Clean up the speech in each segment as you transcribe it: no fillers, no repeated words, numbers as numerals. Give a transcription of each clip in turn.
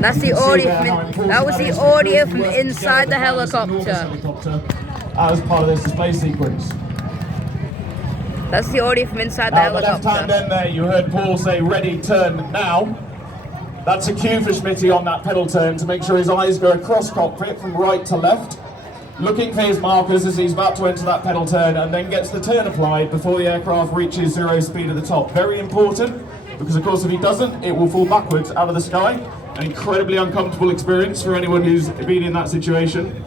That's the audio from that was the audio from inside the helicopter. As part of this display sequence. That's the audio from inside the helicopter. Left hand end there, you heard Paul say ready, turn now. That's a cue for Schmitty on that pedal turn to make sure his eyes go across cockpit from right to left, looking for his markers as he's about to enter that pedal turn, and then gets the turn applied before the aircraft reaches zero speed at the top. Very important, because of course if he doesn't, it will fall backwards out of the sky. An incredibly uncomfortable experience for anyone who's been in that situation.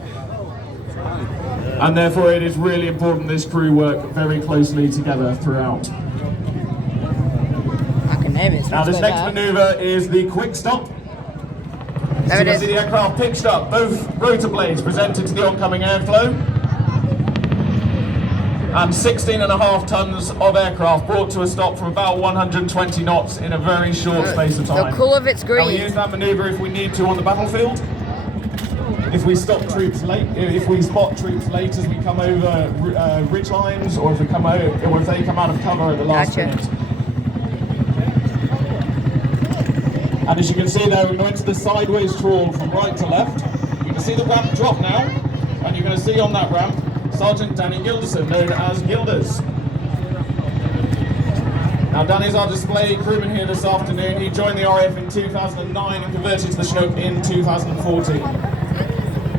And therefore it is really important this crew work very closely together throughout. Now this next manoeuvre is the quick stop. So you can see the aircraft pitched up, both rotor blades presented to the oncoming airflow. And 16.5 tons of aircraft brought to a stop from about 120 knots in a very short space of time. The colour of it's green. And we use that manoeuvre if we need to on the battlefield. If we stop troops late, if we spot troops late as we come over ridge lines, or if we come over, or if they come out of cover at the last minute. And as you can see there, we're going to the sideways trawl from right to left. You can see the ramp drop now, and you're going to see on that ramp Sergeant Danny Gilderson, known as Gilders. Now Danny's our display crewman here this afternoon. He joined the RAF in 2009 and converted to the Chinook in 2014.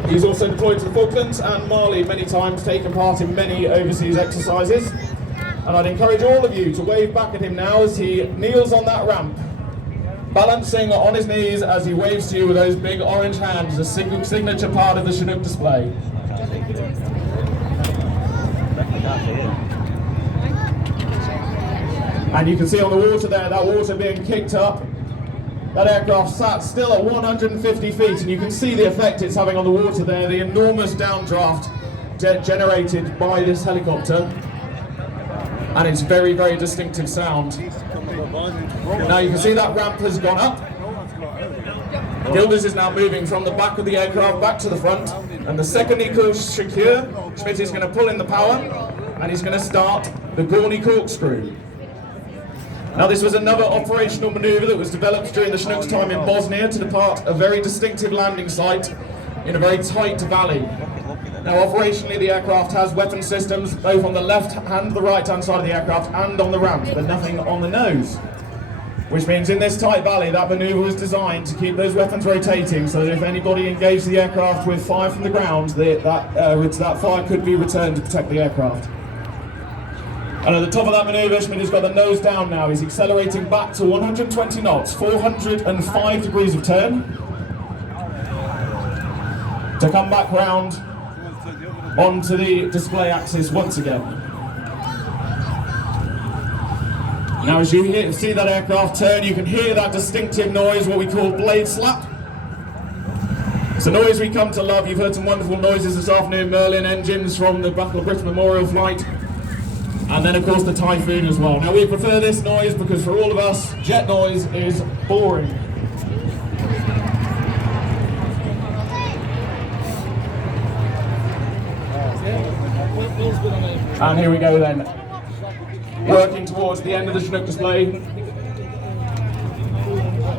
He's also deployed to the Falklands and Mali many times, taken part in many overseas exercises. And I'd encourage all of you to wave back at him now as he kneels on that ramp, balancing on his knees as he waves to you with those big orange hands, a signature part of the Chinook display. And you can see on the water there, that water being kicked up. That aircraft sat still at 150 feet, and you can see the effect it's having on the water there, the enormous downdraft generated by this helicopter. And it's very, very distinctive sound. Now you can see that ramp has gone up. Gilders is now moving from the back of the aircraft back to the front, and the second he calls secure, Schmidt is going to pull in the power, and he's going to start the Gorney corkscrew. Now this was another operational manoeuvre that was developed during the Chinook's time in Bosnia to depart a very distinctive landing site in a very tight valley. Now operationally the aircraft has weapon systems both on the left and the right hand side of the aircraft and on the ramp, but nothing on the nose. Which means in this tight valley that manoeuvre was designed to keep those weapons rotating so that if anybody engaged the aircraft with fire from the ground, that fire could be returned to protect the aircraft. And at the top of that manoeuvre, Schmidt has got the nose down now. He's accelerating back to 120 knots, 405 degrees of turn, to come back round onto the display axis once again. Now as you see that aircraft turn, you can hear that distinctive noise, what we call blade slap. It's a noise we come to love. You've heard some wonderful noises this afternoon, Merlin engines from the Battle of Britain Memorial flight. And then of course the Typhoon as well. Now we prefer this noise because for all of us, jet noise is boring. And here we go then. Working towards the end of the Chinook display.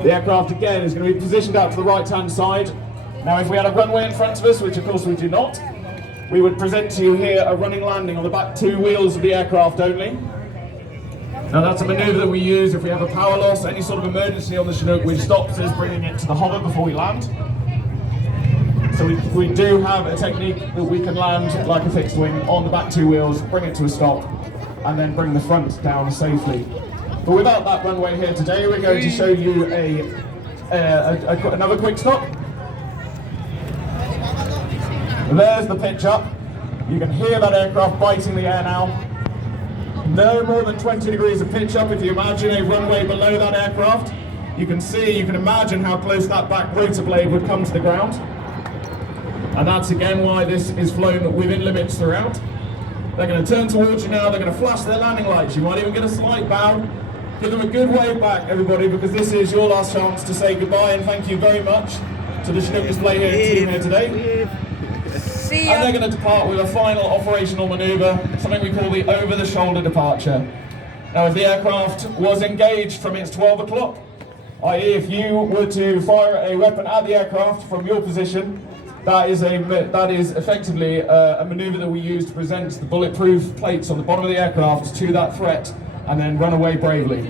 The aircraft again is going to be positioned out to the right hand side. Now if we had a runway in front of us, which of course we do not, we would present to you here a running landing on the back two wheels of the aircraft only. Now that's a manoeuvre that we use if we have a power loss, any sort of emergency on the Chinook, which stops us bringing it to the hover before we land. So we do have a technique that we can land like a fixed wing on the back two wheels, bring it to a stop, and then bring the front down safely. But without that runway here today, we're going to show you another quick stop. There's the pitch up. You can hear that aircraft biting the air now. No more than 20 degrees of pitch up. If you imagine a runway below that aircraft, you can imagine how close that back rotor blade would come to the ground. And that's again why this is flown within limits throughout. They're going to turn towards you now, they're going to flash their landing lights. You might even get a slight bow. Give them a good wave back, everybody, because this is your last chance to say goodbye and thank you very much to the Chinook display team here today. See And they're ya. going to depart with a final operational manoeuvre, something we call the over-the-shoulder departure. Now, if the aircraft was engaged from its 12 o'clock, i.e. if you were to fire a weapon at the aircraft from your position, that is effectively a manoeuvre that we use to present the bulletproof plates on the bottom of the aircraft to that threat and then run away bravely.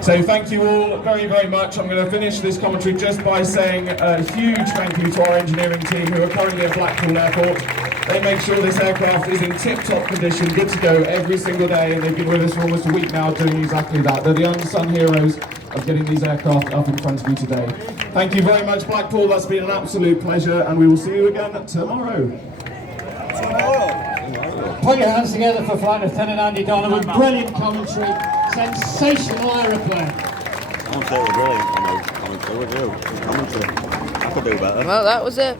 So thank you all very, very much. I'm going to finish this commentary just by saying a huge thank you to our engineering team who are currently at Blackpool Airport. They make sure this aircraft is in tip-top condition, good to go every single day, and they've been with us for almost a week now doing exactly that. They're the unsung heroes of getting these aircraft up in front of you today. Thank you very much, Blackpool. That's been an absolute pleasure, and we will see you again tomorrow. Put your hands together for Flight Lieutenant Andy Donovan. Brilliant commentary, sensational aeroplane. I won't say it was brilliant, commentary. I could do better. Well, that was it.